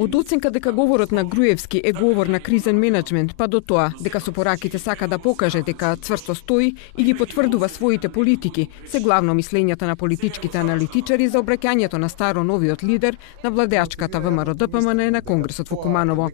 Од оценка дека говорот на Груевски е говор на кризен менеджмент, па до тоа дека со пораките сака да покаже дека цврсто стои и ги потврдува своите политики, се главно мислењата на политичките аналитичари за обраќањето на старо-новиот лидер на владеачката ВМРО-ДПМН на Конгресот во Куманово.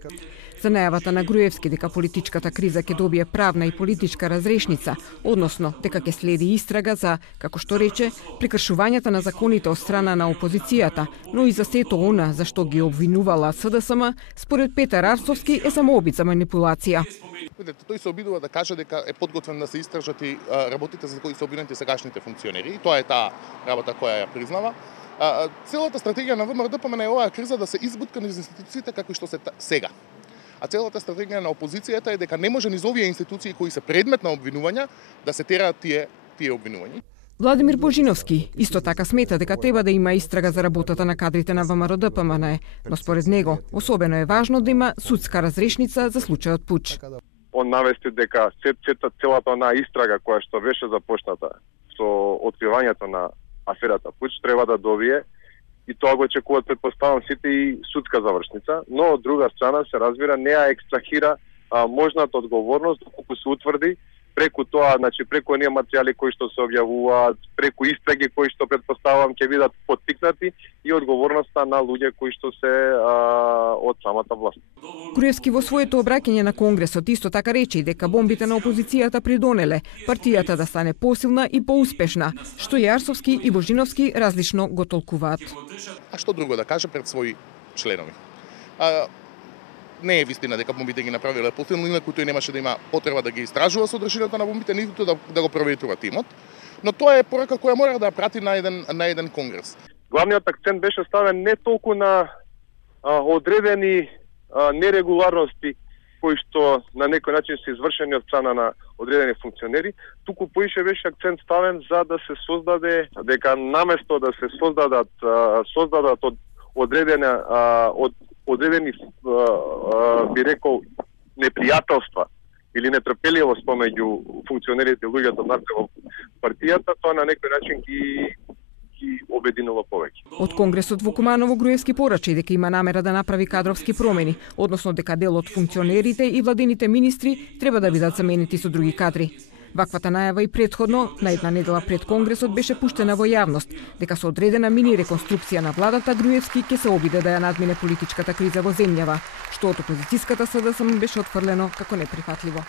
За најавата на Груевски дека политичката криза ќе добие правна и политичка разрешница, односно дека ќе следи истрага за, како што рече, прекршувањата на законите од страна на опозицијата, но и за сето она за што ги обвинувала СДСМ, според Петар Арцовски е само обид за манипулација. Тој се обидува да каже дека е подготвен да се истражат и работите за кои се обвинети сегашните функционери. Тоа е таа работа која ја признава. Целата стратегија на ВМРО-ДПМН е оваа криза да се избутка низ институциите како што се сега. А целата стратегија на опозицијата е дека не може низ овие институции кои се предмет на обвинувања да се тераат тие обвинувања. Владимир Божиновски исто така смета дека треба да има истрага за работата на кадрите на ВМРО-ДПМН, но според него особено е важно да има судска разрешница за случајот Пуч. Он навести дека целата онаа истрага која што беше започната со откривањето на аферата Пуч треба да добие и тоа го очекуваат, предпоставам, сите и судска завршница, но од друга страна се разбира не ја екстрахира можната одговорност доколку се утврди преку тоа, значи преку оние материјали кои што се објавуваат, преку истраги кои што предпоставам ќе бидат поттикнати и одговорноста на луѓе кои што се од самата власт. Груевски во своето обраќање на Конгресот исто така рече дека бомбите на опозицијата придонеле партијата да стане посилна и поуспешна, што и Арцовски и Божиновски различно го толкуваат. А што друго да каже пред своји членови? Не е вистина дека бомбите ги направиле посилни, инаку тој немаше да има потреба да ги истражува содржината на бомбите, ниту да го проверува тимот. Но тоа е порака која мора да ја прати на еден конгрес. Главниот акцент беше ставен не толку на одредени нерегуларности кои што на некој начин се извршени од страна на одредени функционери, туку поише беше акцент ставен за да се создаде, дека наместо да се создадат од одредени би рекол непријателства или нетрпеливост помеѓу функционерите и луѓето внатре во партијата, тоа на некој начин ги обединува повеќе. Од Конгресот во Куманово Груевски порача дека има намера да направи кадровски промени, односно дека дел од функционерите и владините министри треба да бидат заменети со други кадри. Ваквата најава и претходно, на една недела пред Конгресот, беше пуштена во јавност, дека со одредена мини реконструкција на владата Груевски ќе се обиде да ја надмине политичката криза во земјава, што од опозицијската СДСМ беше отфрлено како неприфатливо.